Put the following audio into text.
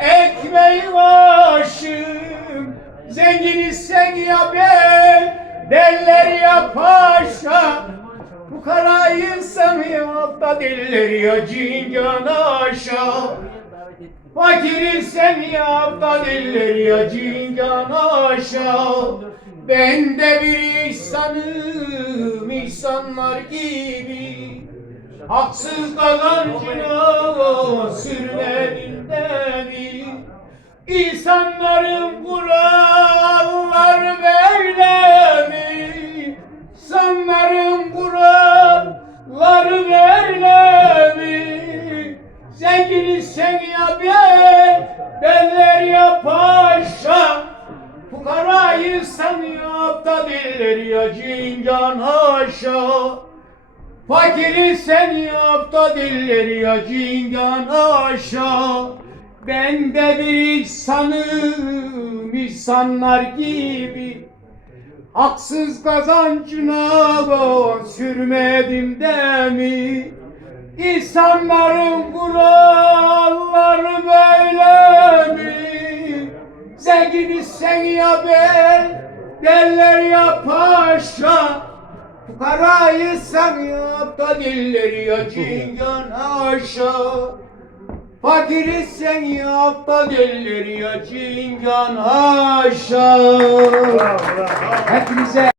ekmeğim aşığım Zengin sen ya ben Derler ya paşa Bu kara insan altta Derler ya cingan aşağı. Fakir sen yaptan eller ya cingan aşağı. Ben de bir insanım insanlar gibi. Haksız kalan cinaha sürme İnsanların kuralları böyle? İnsanların kuralları böyle sen ya ben, benler ya paşa. Fukarayı sen yap da diller ya cingan haşa. Fakiri sen yap da ya cingan aşağı Ben de bir insanım insanlar gibi. Haksız kazancına da sürmedim de mi İnsanların kuralları böyle mi? Zenginiz sen ya ben derler ya paşa. Fukarayı sen yap da dilleri ya cingan aşağı Fakiri sen yap da dilleri ya cingan aşağı Hepinize